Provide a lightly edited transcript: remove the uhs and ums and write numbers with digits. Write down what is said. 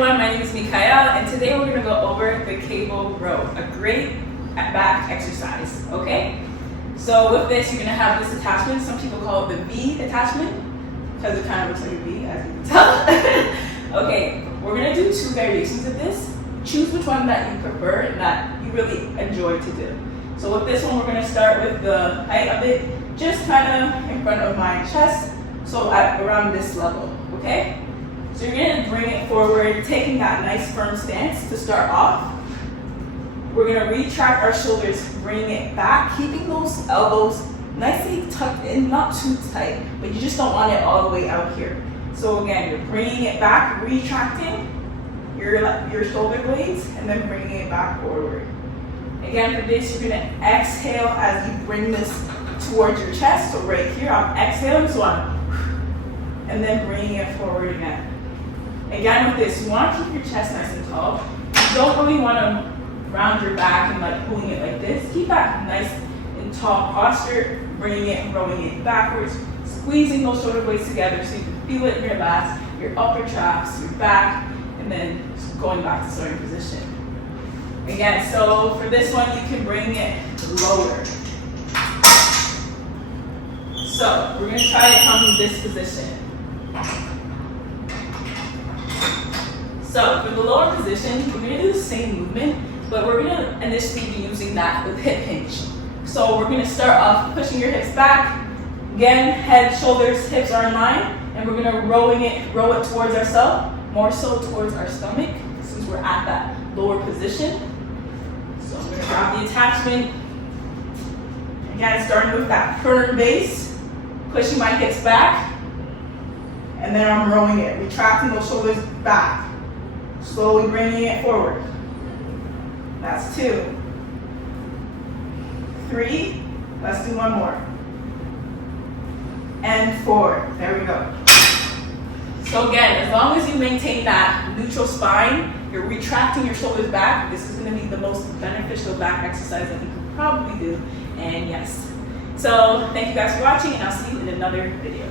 everyone, my name is Mikael, and today we're going to go over the cable row, a great back exercise, okay? So with this, you're going to have this attachment. Some people call it the V attachment, because it kind of looks like a V, as you can tell. Okay, we're going to do two variations of this. Choose which one that you prefer and that you really enjoy to do. So with this one, we're going to start with the height of it, just kind of in front of my chest, so at around this level, okay? So you're going to bring it forward, taking that nice firm stance to start off. We're going to retract our shoulders, bring it back, keeping those elbows nicely tucked in, not too tight, but you just don't want it all the way out here. So again, you're bringing it back, retracting your shoulder blades, and then bringing it back forward. Again, for this, you're going to exhale as you bring this towards your chest. So right here, I'm exhaling, so and then bringing it forward again. Again, with this, you want to keep your chest nice and tall. You don't really want to round your back and like pulling it like this. Keep that nice and tall posture, bringing it and rolling it backwards, squeezing those shoulder blades together so you can feel it in your lats, your upper traps, your back, and then going back to starting position. Again, so for this one, you can bring it lower. So we're going to try to come in this position. So for the lower position, we're going to do the same movement, but we're going to initially be using that with hip hinge. So we're going to start off pushing your hips back. Again, head, shoulders, hips are in line, and we're going to row it towards ourselves, more so towards our stomach, since we're at that lower position. So I'm going to grab the attachment. Again, starting with that firm base, pushing my hips back, and then I'm rowing it, retracting those shoulders back. Slowly bringing it forward. That's 2. 3. Let's do one more. And 4. There we go. So again, as long as you maintain that neutral spine, you're retracting your shoulders back. This is going to be the most beneficial back exercise that you can probably do. And yes. So thank you guys for watching, and I'll see you in another video.